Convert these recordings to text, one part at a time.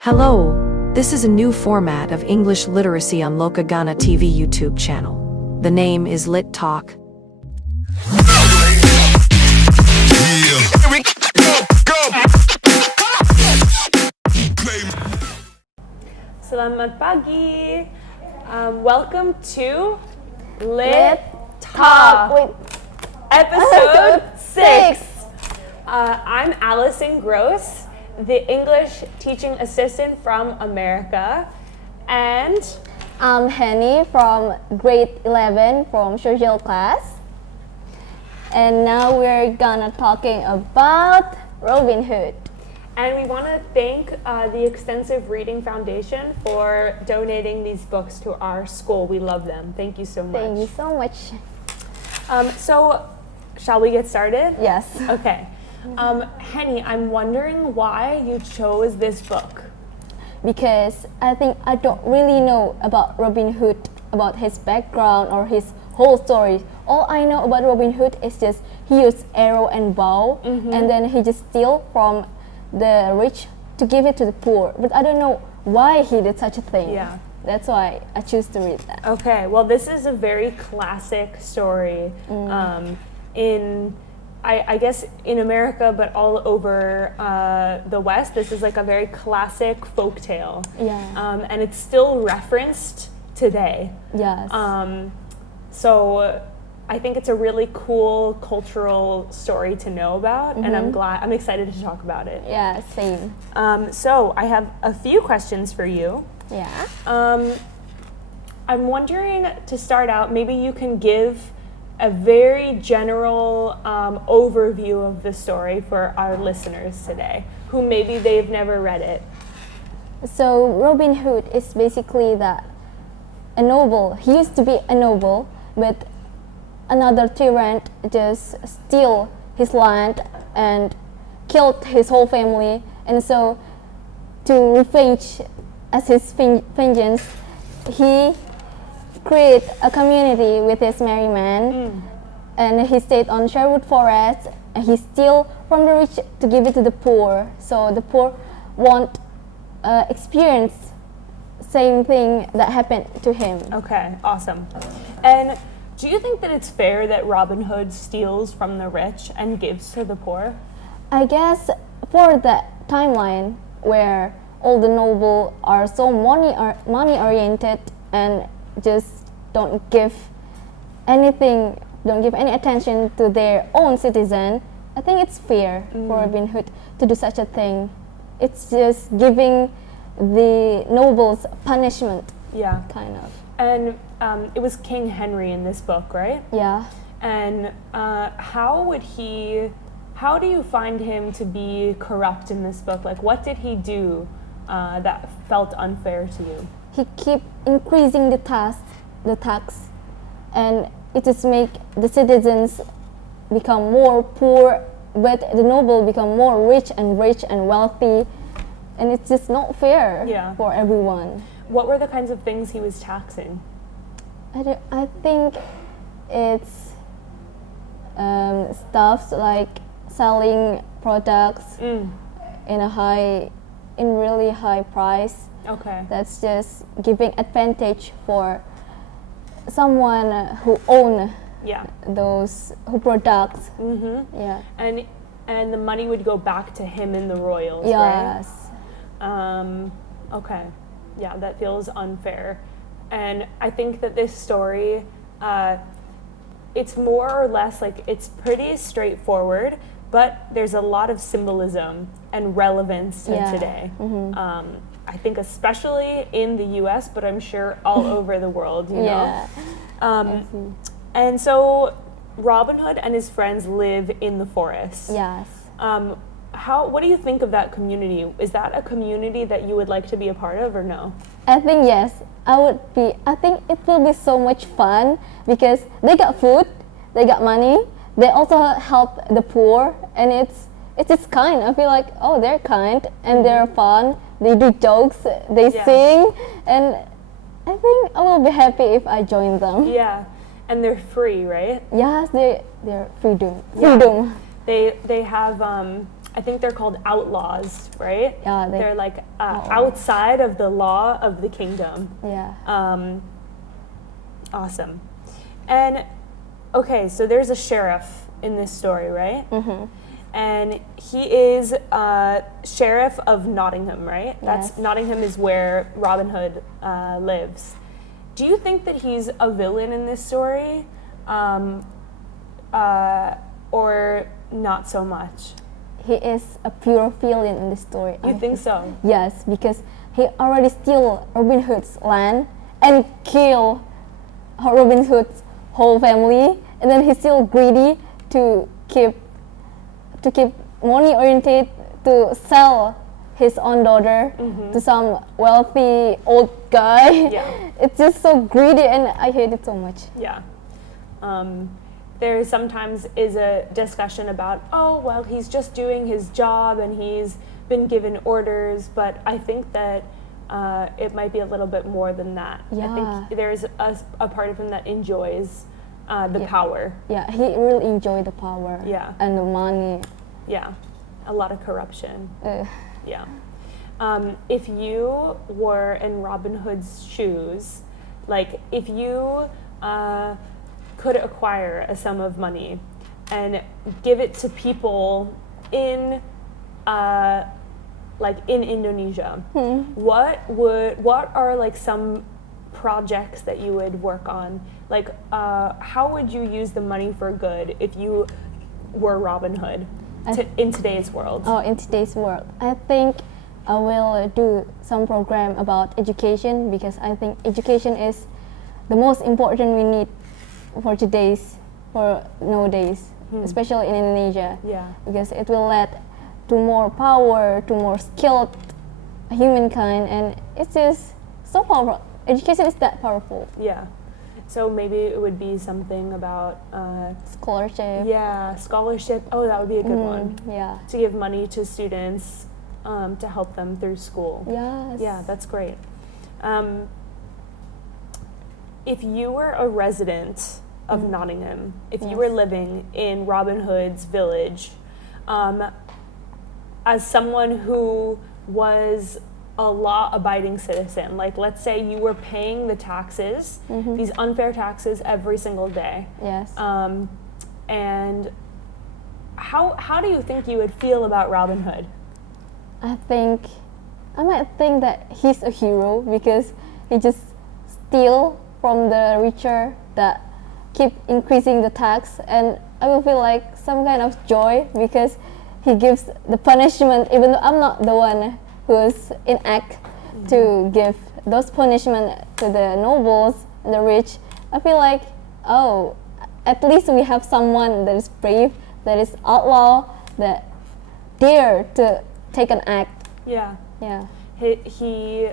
Hello, this is a new format of English literacy on Loka Ghana TV YouTube channel. The name is Littalk. Selamat pagi. Welcome to Littalk with episode 6. I'm Allison Gross, the English teaching assistant from America, and I'm Heni from grade 11 from social class. And now we're gonna talking about Robin Hood. And we want to thank the Extensive Reading Foundation for donating these books to our school. We love them. Thank you so much. Thank you so much. So, shall we get started? Yes. Okay. Heni, I'm wondering why you chose this book. Because I think I don't really know about Robin Hood, about his background or his whole story. All I know about Robin Hood is just he used arrow and bow, and then he just steal from the rich to give it to the poor. But I don't know why he did such a thing. Yeah. That's why I choose to read that. Okay, well, this is a very classic story I guess in America, but all over the West. This is like a very classic folktale. Yeah. And it's still referenced today. Yes. So I think it's a really cool cultural story to know about, and I'm excited to talk about it. Yeah, same. So I have a few questions for you. Yeah. I'm wondering, to start out, maybe you can give a very general overview of the story for our listeners today, who maybe they've never read it. So Robin Hood is basically that a noble. He used to be a noble, but another tyrant just steal his land and killed his whole family. And so, to revenge as his vengeance, he create a community with his merry men, and he stayed on Sherwood Forest, and he steal from the rich to give it to the poor, so the poor won't experience same thing that happened to him. Okay, awesome. And do you think that it's fair that Robin Hood steals from the rich and gives to the poor? I guess for that timeline where all the noble are so money oriented and just don't give any attention to their own citizen, I think it's fair for Robin Hood to do such a thing. It's just giving the nobles punishment. Yeah. Kind of. And it was King Henry in this book, right? Yeah. And how do you find him to be corrupt in this book? Like, what did he do that felt unfair to you? He keep increasing the tax, and it just make the citizens become more poor, but the noble become more rich and wealthy, and it's just not fair for everyone. What were the kinds of things he was taxing? I think it's stuff like selling products in really high price. Okay. That's just giving advantage for someone who own those products. Yeah. And the money would go back to him and the royals, yes. right? Okay. Yeah, that feels unfair. And I think that this story, it's more or less like, it's pretty straightforward, but there's a lot of symbolism and relevance to today. I think especially in the US, but I'm sure all over the world, you know? And so Robin Hood and his friends live in the forest. Yes. What do you think of that community? Is that a community that you would like to be a part of, or no? I think yes. I think it will be so much fun because they got food, they got money, they also help the poor, and it's just kind. I feel like, oh, they're kind and they're fun. They do jokes, they sing, and I think I will be happy if I join them. Yeah, and they're free, right? Yes, they're freedom. Yeah. They have I think they're called outlaws, right? Yeah, they're like outlaws. outside of the law of the kingdom. Yeah. Awesome. And okay, so there's a sheriff in this story, right? Mm-hmm. And he is sheriff of Nottingham, right? Yes. Nottingham is where Robin Hood lives. Do you think that he's a villain in this story, or not so much? He is a pure villain in this story. You think so? Yes, because he already steal Robin Hood's land and kill Robin Hood's whole family, and then he's still greedy to keep money oriented, to sell his own daughter to some wealthy old guy. Yeah. It's just so greedy, and I hate it so much. Yeah. There sometimes is a discussion about, oh, well, he's just doing his job and he's been given orders, but I think that it might be a little bit more than that. Yeah. I think there's a part of him that enjoys the power. Yeah, he really enjoyed the power. Yeah. And the money. Yeah, a lot of corruption. Yeah. If you were in Robin Hood's shoes, like if you could acquire a sum of money and give it to people in in Indonesia, what are like some projects that you would work on? Like how would you use the money for good if you were Robin Hood in today's world? Oh, in today's world, I think I will do some program about education, because I think education is the most important we need for nowadays, especially in Indonesia. Yeah. Because it will lead to more power, to more skilled humankind, and it's just so powerful. Education is that powerful. Yeah. So maybe it would be something about Scholarship. yeah, scholarship. Oh, that would be a good one. Yeah. To give money to students to help them through school. Yes. Yeah, that's great. If you were a resident of Nottingham, if you were living in Robin Hood's village, as someone who was a law-abiding citizen, like let's say you were paying the taxes, these unfair taxes every single day, Yes. and how do you think you would feel about Robin Hood? I might think that he's a hero, because he just steal from the richer that keep increasing the tax, and I will feel like some kind of joy because he gives the punishment, even though I'm not the one who's in act to give those punishment to the nobles and the rich. I feel like, oh, at least we have someone that is brave, that is outlaw, that dare to take an act. Yeah. Yeah. He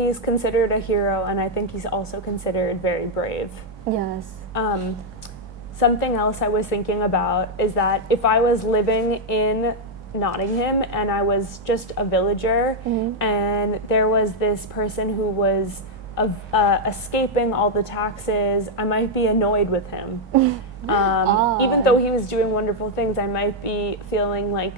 is considered a hero, and I think he's also considered very brave. Yes. Something else I was thinking about is that if I was living in Nottingham and I was just a villager, and there was this person who was escaping all the taxes, I might be annoyed with him. Even though he was doing wonderful things, I might be feeling like,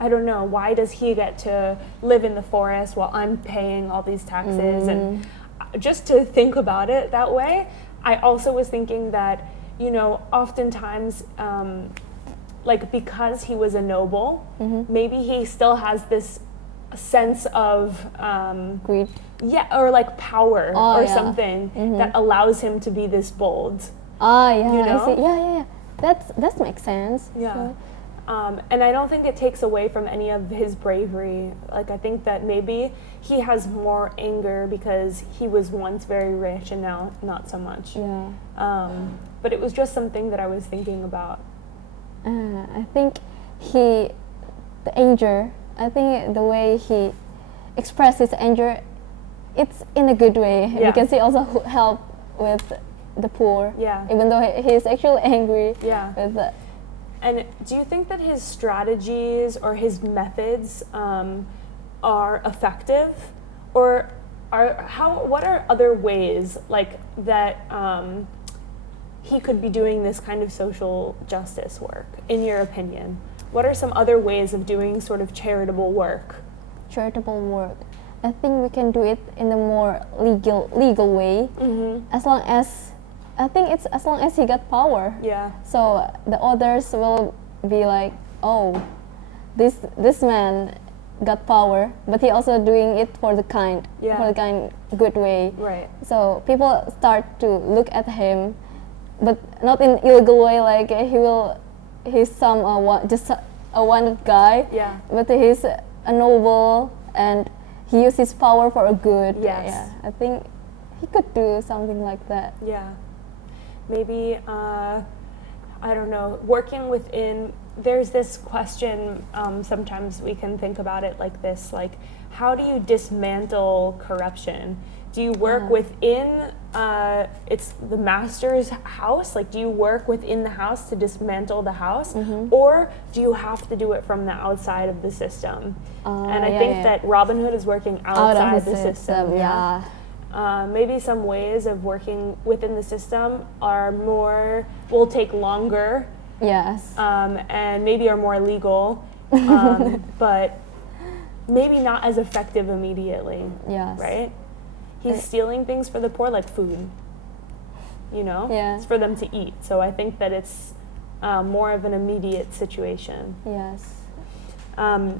I don't know, why does he get to live in the forest while I'm paying all these taxes? And just to think about it that way, I also was thinking that, you know, oftentimes, like because he was a noble, maybe he still has this sense of Greed. yeah, or like power or yeah. something that allows him to be this bold. Yeah, You know? I see. Yeah. That makes sense. Yeah. So, And I don't think it takes away from any of his bravery. Like, I think that maybe he has more anger because he was once very rich and now not so much. yeah. But it was just something that I was thinking about. I think the anger, I think the way he expressed his anger, it's in a good way. Yeah. Because he also helped with the poor. Yeah. Even though he's actually angry Yeah. with the, And do you think that his strategies or his methods are effective, or what are other ways like that he could be doing this kind of social justice work, in your opinion? What are some other ways of doing sort of charitable work? Charitable work. I think we can do it in a more legal way. As long as he got power. Yeah. So the others will be like, oh, this man got power, but he also doing it for the good way. Right. So people start to look at him, but not in illegal way, like he's just a wanted guy. Yeah. But he's a noble and he uses his power for a good. Yes. Yeah. I think he could do something like that. Yeah. Maybe, I don't know, working within, there's this question, sometimes we can think about it like this, like, how do you dismantle corruption? Do you work within it's the master's house? Like, do you work within the house to dismantle the house? Or do you have to do it from the outside of the system? And I think that Robin Hood is working outside the system. Yeah. Maybe some ways of working within the system will take longer. Yes. And maybe are more legal, but maybe not as effective immediately. Yes. Right? He's stealing things for the poor, like food. Yeah. It's for them to eat. So I think that it's more of an immediate situation. Yes. I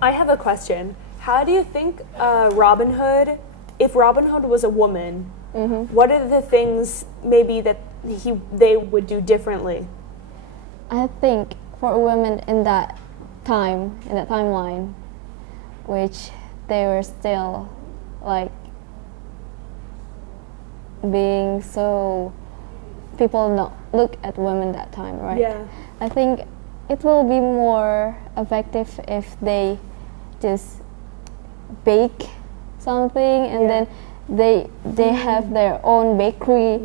have a question. How do you think Robin Hood, if Robin Hood was a woman, what are the things maybe that they would do differently? I think for women in that timeline, which they were still like being so, people not look at women that time, right? Yeah. I think it will be more effective if they just bake something and then they have their own bakery,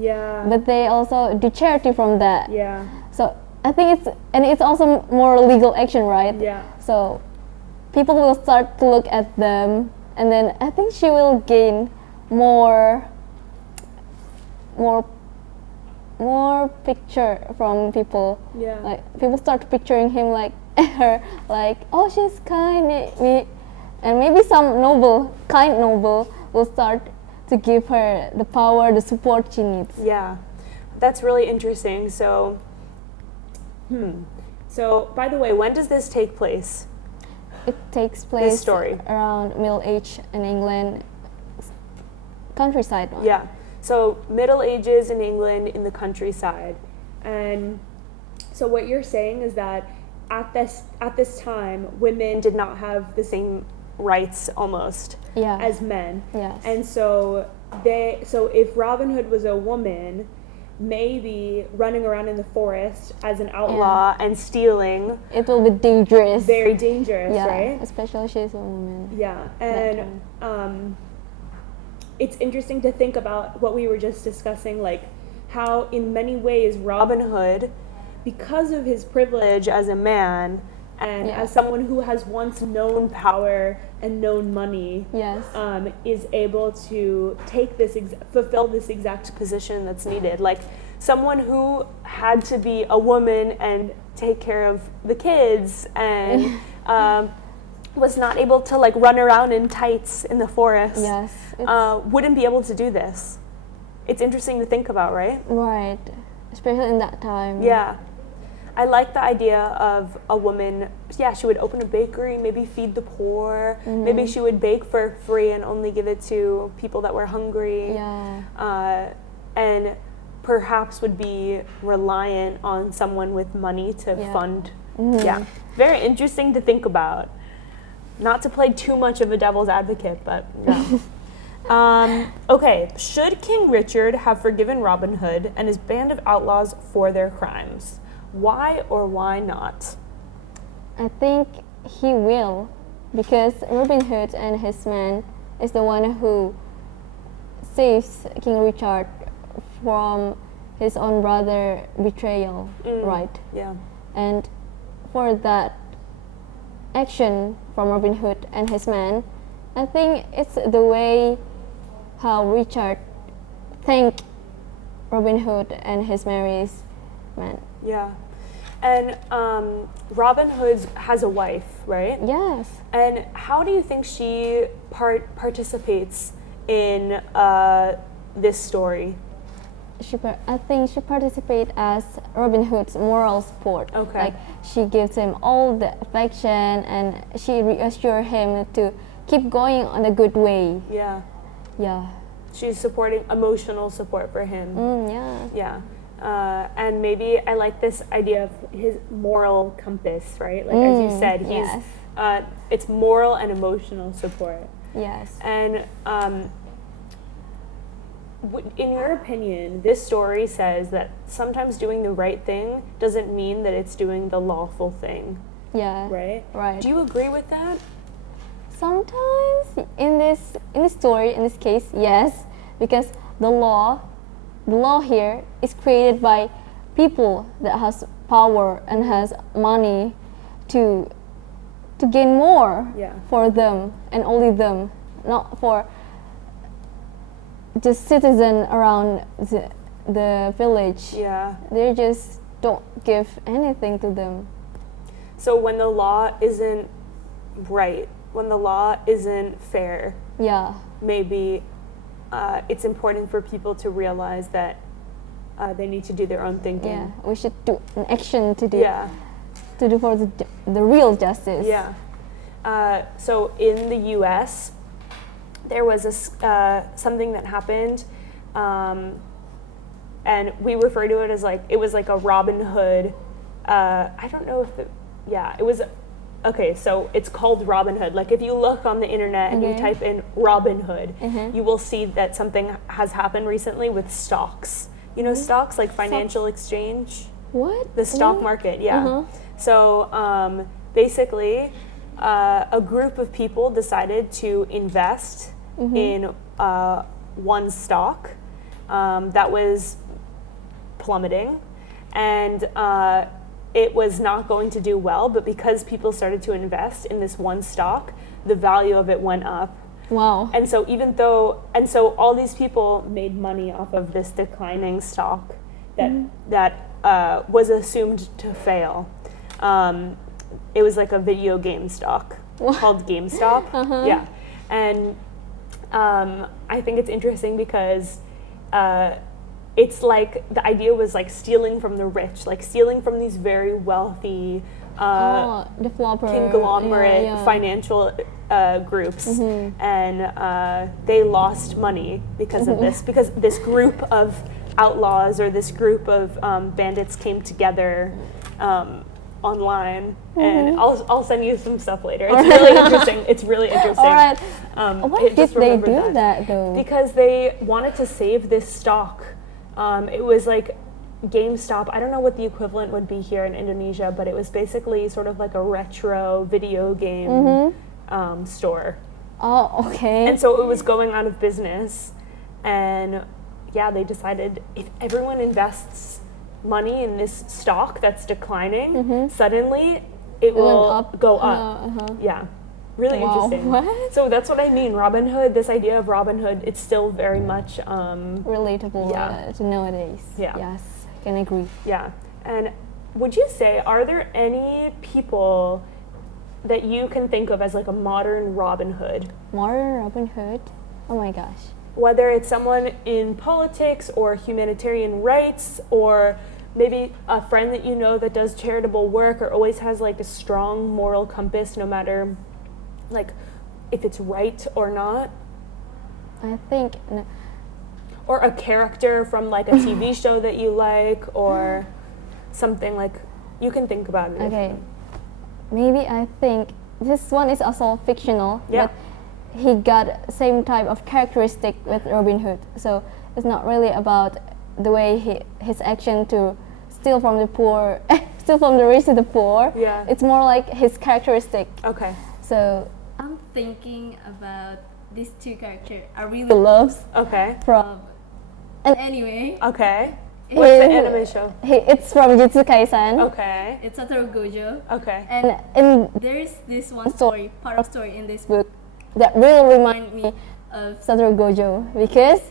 but they also do charity from that. Yeah. So I think it's also more legal action, right? Yeah. So people will start to look at them, and then I think she will gain more picture from people. Yeah. Like people start picturing him like her, like, oh, she's kind. And maybe some kind noble will start to give her the power, the support she needs. Yeah, that's really interesting. So, So, by the way, when does this take place? It takes place This story. around Middle Age in England, countryside one. Yeah. So, Middle Ages in England in the countryside. And so what you're saying is that at this time, women did not have the same rights almost as men. Yes. And so if Robin Hood was a woman, maybe running around in the forest as an outlaw and stealing, it will be dangerous. Very dangerous, right? Especially she's a woman. Yeah. And it's interesting to think about what we were just discussing, like how in many ways Robin Hood, because of his privilege as a man and as someone who has once known power and known money, is able to take fulfill this exact position that's needed. Like someone who had to be a woman and take care of the kids and was not able to like run around in tights in the forest, wouldn't be able to do this. It's interesting to think about, right? Right, especially in that time. Yeah. I like the idea of a woman, she would open a bakery, maybe feed the poor, maybe she would bake for free and only give it to people that were hungry, and perhaps would be reliant on someone with money to fund. Yeah, very interesting to think about. Not to play too much of a devil's advocate, but yeah. Okay, should King Richard have forgiven Robin Hood and his band of outlaws for their crimes? Why or why not? I think he will, because Robin Hood and his men is the one who saves King Richard from his own brother betrayal, right? Yeah. And for that action from Robin Hood and his men, I think it's the way how Richard thanked Robin Hood and his merry men. Yeah. And Robin Hood has a wife, right? Yes. And how do you think she participates in this story? I think she participates as Robin Hood's moral support. Okay. Like she gives him all the affection and she reassures him to keep going on a good way. Yeah. Yeah. She's supporting emotional support for him. Yeah. Yeah. And maybe I like this idea of his moral compass, right? Like as you said, he's it's moral and emotional support. Yes. And in your opinion, this story says that sometimes doing the right thing doesn't mean that it's doing the lawful thing. Yeah. Right? Right. Do you agree with that? Sometimes in this story, in this case, yes, because the law here is created by people that has power and has money to gain more for them and only them, not for just citizen around the village. Yeah. They just don't give anything to them. So when the law isn't right, when the law isn't fair, maybe it's important for people to realize that they need to do their own thinking. Yeah, we should do an action to do for the real justice. Yeah. So in the U.S., there was something that happened, and we refer to it as it was like a Robin Hood. I don't know if it was. Okay, so it's called Robin Hood. Like if you look on the internet and you type in Robin Hood, you will see that something has happened recently with stocks. You know stocks, like financial exchange? What? The stock market, yeah. So basically, a group of people decided to invest in one stock that was plummeting, and it was not going to do well, but because people started to invest in this one stock, the value of it went up. Wow. And so all these people made money off of this declining stock that was assumed to fail. It was like a video game stock called GameStop. Yeah. And I think it's interesting because it's like the idea was like stealing from the rich, like stealing from these very wealthy conglomerate financial groups, and they lost money because of this, because this group of outlaws or this group of bandits came together online, and I'll send you some stuff later. It's really interesting. It's really interesting. All right. Why did they do that though? Because they wanted to save this stock. It was like GameStop. I don't know what the equivalent would be here in Indonesia, but it was basically sort of like a retro video game store. Oh, okay. And so it was going out of business, and they decided if everyone invests money in this stock that's declining, suddenly it will go up. Yeah. Really interesting. What? So that's what I mean. Robin Hood, this idea of Robin Hood, it's still very much relatable to nowadays. Yeah. Yes, I can agree. Yeah. And would you say, are there any people that you can think of as like a modern Robin Hood? Modern Robin Hood? Oh my gosh. Whether it's someone in politics or humanitarian rights, or maybe a friend that you know that does charitable work or always has like a strong moral compass no matter like if it's right or not. I think or a character from like a TV show that you like, or something like you can think about it. Okay, maybe I think this one is also fictional, but he got same type of characteristic with Robin Hood, so it's not really about the way his action to steal from the poor steal from the rich to the poor. It's more like his characteristic. Okay. So I'm thinking about these two characters I really love. Okay. From an anime. Okay. What's the anime show? It's from Jujutsu Kaisen. Okay. It's Satoru Gojo. Okay. And there's this one story, part of story in this book that really remind me of Satoru Gojo, because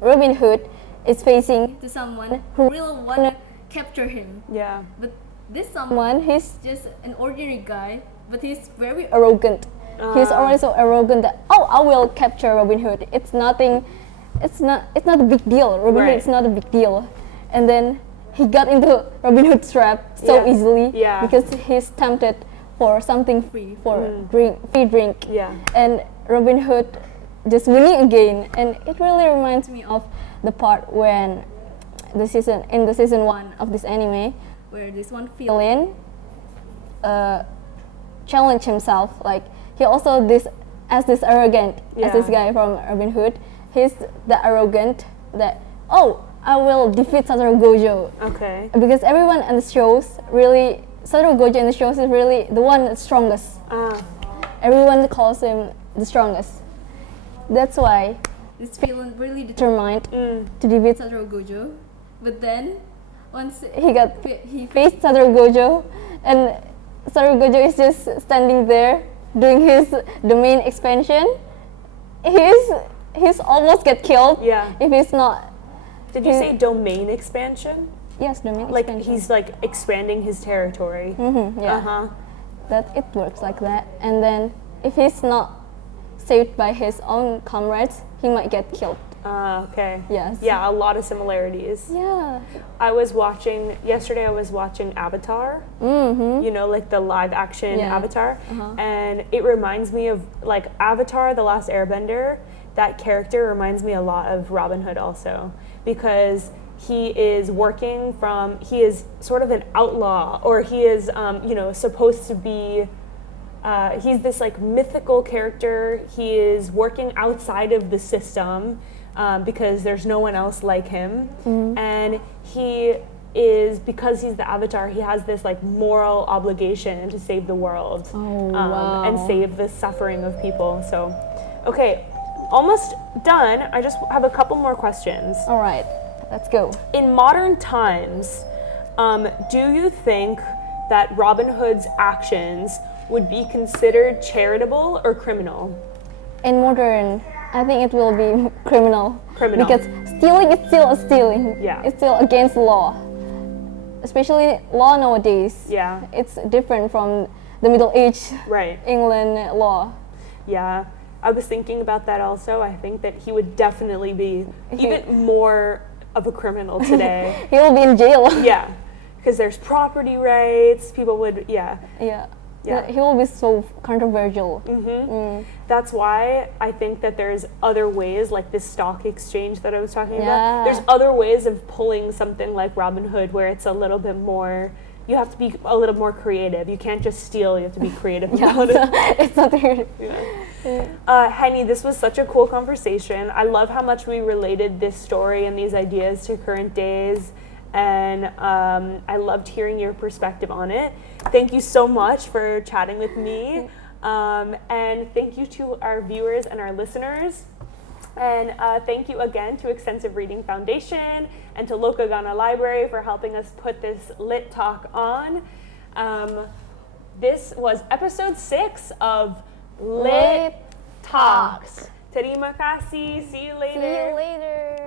Robin Hood is facing to someone who really wanna capture him. Yeah. But this someone, he's just an ordinary guy, but he's very arrogant. He's always so arrogant that I will capture Robin Hood. It's nothing. It's not a big deal. Robin Hood is not a big deal. And then he got into Robin Hood's trap so easily because he's tempted for something free, for free drink. Yeah. And Robin Hood just winning again, and it really reminds me of the part when in the season 1 of this anime, where this one villain challenged himself. Like he also this arrogant as this guy from Robin Hood. He's the arrogant that I will defeat Satoru Gojo. Okay. Because everyone in the shows really Satoru Gojo in the shows is really the one that's strongest. Everyone calls him the strongest. That's why this villain really determined to defeat Satoru Gojo. But then once he faced Satoru Gojo, and Satoru Gojo is just standing there doing his domain expansion. He's almost get killed. Yeah. If he's not. Did you say domain expansion? Yes, domain like expansion. He's like expanding his territory. Yeah. That it works like that. And then if he's not saved by his own comrades, he might get killed. Okay. Yes. Yeah, a lot of similarities. Yeah. Yesterday I was watching Avatar, you know, like the live action Avatar, and it reminds me of like Avatar, The Last Airbender. That character reminds me a lot of Robin Hood also, because he is sort of an outlaw, or he is, supposed to be, he's this like mythical character. He is working outside of the system because there's no one else like him. And because he's the Avatar, he has this like moral obligation to save the world and save the suffering of people. So, okay. Almost done. I just have a couple more questions. All right, let's go. In modern times, do you think that Robin Hood's actions would be considered charitable or criminal? In modern, I think it will be criminal. Criminal. Because stealing is still a stealing. Yeah. It's still against the law. Especially law nowadays. Yeah. It's different from the Middle Age England law. Yeah. I was thinking about that also. I think that he would definitely be even more of a criminal today. He will be in jail. Yeah, because there's property rights. People would, Yeah. He will be so controversial. That's why I think that there's other ways, like this stock exchange that I was talking about. There's other ways of pulling something like Robin Hood where it's a little bit more. You have to be a little more creative. You can't just steal. You have to be creative about it. It's not weird. Heni, this was such a cool conversation. I love how much we related this story and these ideas to current days, and I loved hearing your perspective on it. Thank you so much for chatting with me, and thank you to our viewers and our listeners. And thank you again to Extensive Reading Foundation and to Loka Ghana Library for helping us put this Lit Talk on. This was episode 6 of Lit Talks. Terima kasih. See you later. See you later.